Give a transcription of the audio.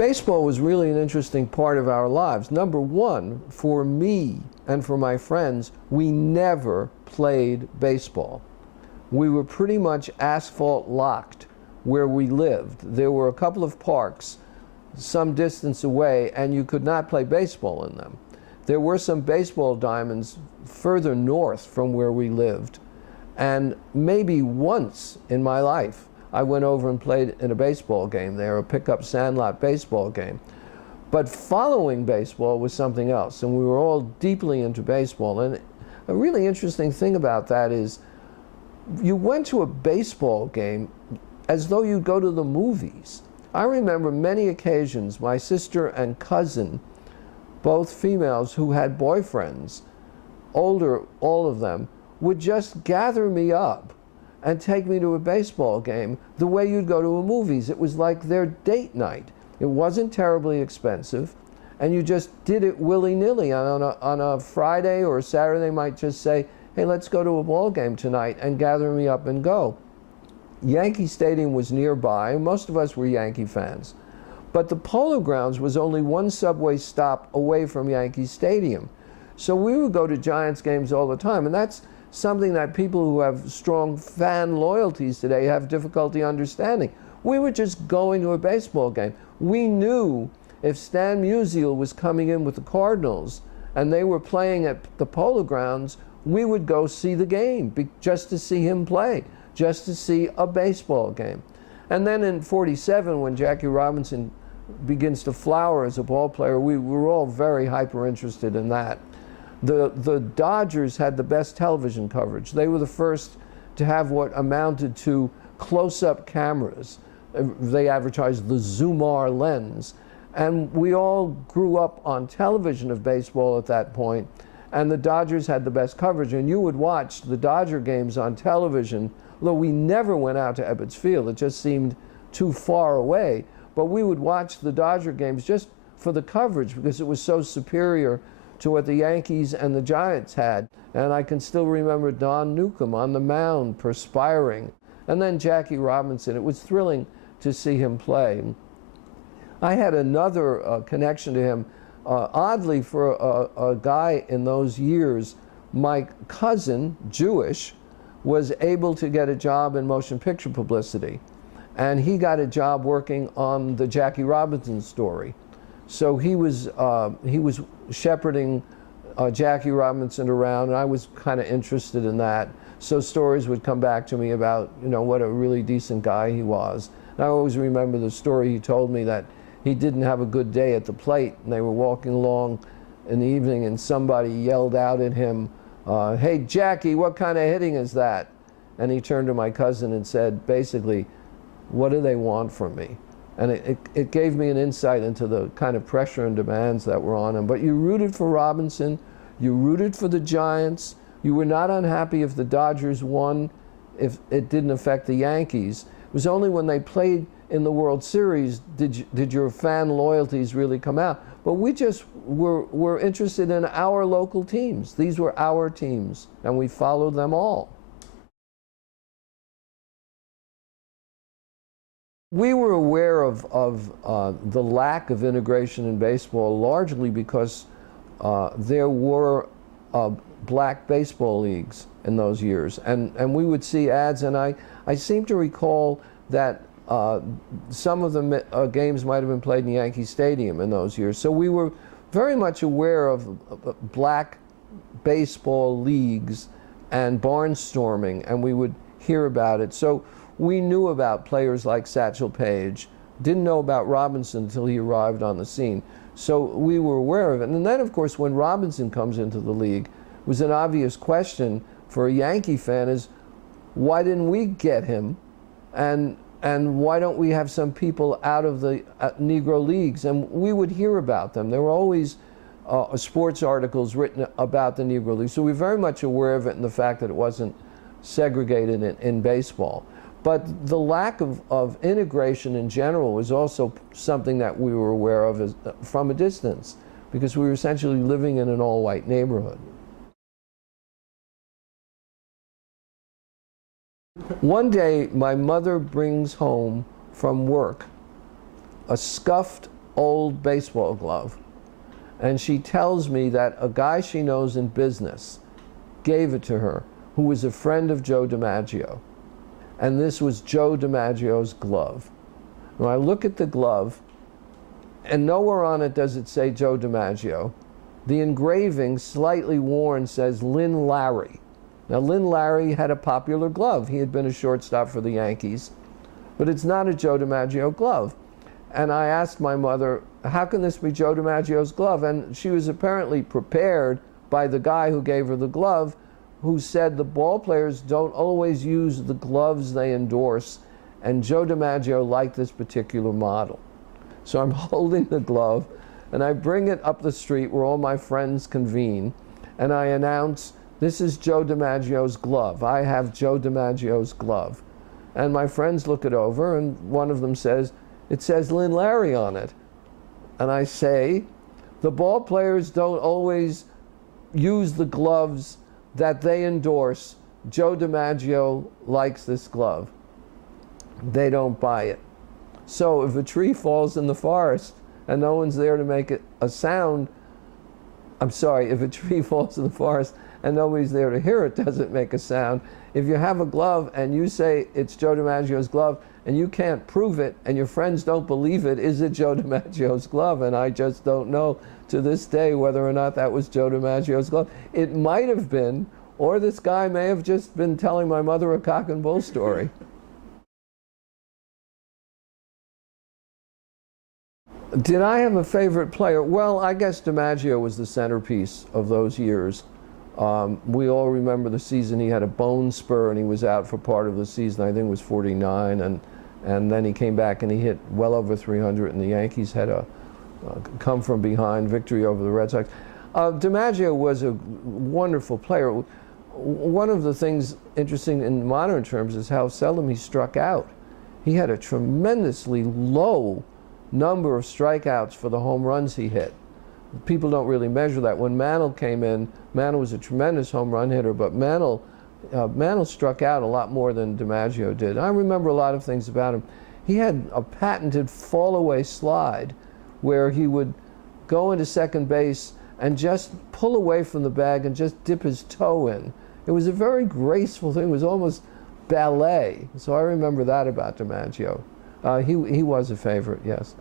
Baseball was really an interesting part of our lives. Number one, for me and for my friends, we never played baseball. We were pretty much asphalt locked where we lived. There were a couple of parks some distance away, and you could not play baseball in them. There were some baseball diamonds further north from where we lived, and maybe once in my life I went over and played in a baseball game there, a pickup sandlot baseball game. But following baseball was something else, and we were all deeply into baseball. And a really interesting thing about that is you went to a baseball game as though you'd go to the movies. I remember many occasions my sister and cousin, both females who had boyfriends, older, all of them, would just gather me up and take me to a baseball game the way you'd go to a movies. It was like their date night. It wasn't terribly expensive, and you just did it willy-nilly. On a Friday or a Saturday, they might just say, hey, let's go to a ball game tonight, and gather me up and go. Yankee Stadium was nearby. Most of us were Yankee fans. But the Polo Grounds was only one subway stop away from Yankee Stadium. So we would go to Giants games all the time, and that's something that people who have strong fan loyalties today have difficulty understanding. We were just going to a baseball game. We knew if Stan Musial was coming in with the Cardinals and they were playing at the Polo Grounds, we would go see the game just to see him play, just to see a baseball game. And then in '47, when Jackie Robinson begins to flower as a ball player, we were all very hyper interested in that. The Dodgers had the best television coverage. They were the first to have what amounted to close-up cameras. They advertised the Zoom-R lens. And we all grew up on television of baseball at that point, and the Dodgers had the best coverage. And you would watch the Dodger games on television, although we never went out to Ebbets Field. It just seemed too far away. But we would watch the Dodger games just for the coverage because it was so superior to what the Yankees and the Giants had. And I can still remember Don Newcombe on the mound perspiring. And then Jackie Robinson. It was thrilling to see him play. I had another connection to him. Oddly, for a guy in those years, my cousin, Jewish, was able to get a job in motion picture publicity. And he got a job working on the Jackie Robinson story. So he was shepherding Jackie Robinson around, and I was kind of interested in that. So stories would come back to me about, you know, what a really decent guy he was. And I always remember the story he told me that he didn't have a good day at the plate, and they were walking along in the evening, and somebody yelled out at him, hey, Jackie, what kind of hitting is that? And he turned to my cousin and said, basically, what do they want from me? And it gave me an insight into the kind of pressure and demands that were on him. But you rooted for Robinson, you rooted for the Giants, you were not unhappy if the Dodgers won, if it didn't affect the Yankees. It was only when they played in the World Series did your fan loyalties really come out. But we just were interested in our local teams. These were our teams, and we followed them all. We were aware of the lack of integration in baseball largely because there were black baseball leagues in those years. And we would see ads, and I seem to recall that some of the games might have been played in Yankee Stadium in those years. So we were very much aware of black baseball leagues and barnstorming, and we would hear about it. So we knew about players like Satchel Paige, didn't know about Robinson until he arrived on the scene. So we were aware of it. And then, of course, when Robinson comes into the league, it was an obvious question for a Yankee fan is, why didn't we get him? And why don't we have some people out of the Negro Leagues? And we would hear about them. There were always sports articles written about the Negro League. So we were very much aware of it and the fact that it wasn't segregated in baseball. But the lack of integration in general was also something that we were aware of from a distance, because we were essentially living in an all-white neighborhood. One day, my mother brings home from work a scuffed old baseball glove. And she tells me that a guy she knows in business gave it to her, who was a friend of Joe DiMaggio. And this was Joe DiMaggio's glove. When I look at the glove, and nowhere on it does it say Joe DiMaggio. The engraving, slightly worn, says Lynn Larry. Now, Lynn Larry had a popular glove. He had been a shortstop for the Yankees. But it's not a Joe DiMaggio glove. And I asked my mother, how can this be Joe DiMaggio's glove? And she was apparently prepared by the guy who gave her the glove, who said the ball players don't always use the gloves they endorse, and Joe DiMaggio liked this particular model. So I'm holding the glove, and I bring it up the street where all my friends convene, and I announce, this is Joe DiMaggio's glove. I have Joe DiMaggio's glove. And my friends look it over, and one of them says, it says Lynn Larry on it. And I say, the ball players don't always use the gloves that they endorse. Joe DiMaggio likes this glove. They don't buy it. So if a tree falls in the forest and no one's there to make it a sound, I'm sorry, if a tree falls in the forest and nobody's there to hear it, doesn't make a sound. If you have a glove and you say it's Joe DiMaggio's glove and you can't prove it and your friends don't believe it, is it Joe DiMaggio's glove? And I just don't know to this day whether or not that was Joe DiMaggio's glove. It might have been, or this guy may have just been telling my mother a cock and bull story. Did I have a favorite player? Well, I guess DiMaggio was the centerpiece of those years. We all remember the season he had a bone spur and he was out for part of the season. I think it was 49, and then he came back and he hit well over 300, and the Yankees had a come from behind victory over the Red Sox. DiMaggio was a wonderful player. One of the things interesting in modern terms is how seldom he struck out. He had a tremendously low number of strikeouts for the home runs he hit. People don't really measure that. When Mantle came in, Mantle was a tremendous home run hitter, but Mantle struck out a lot more than DiMaggio did. I remember a lot of things about him. He had a patented fall-away slide where he would go into second base and just pull away from the bag and just dip his toe in. It was a very graceful thing. It was almost ballet. So I remember that about DiMaggio. He was a favorite, yes.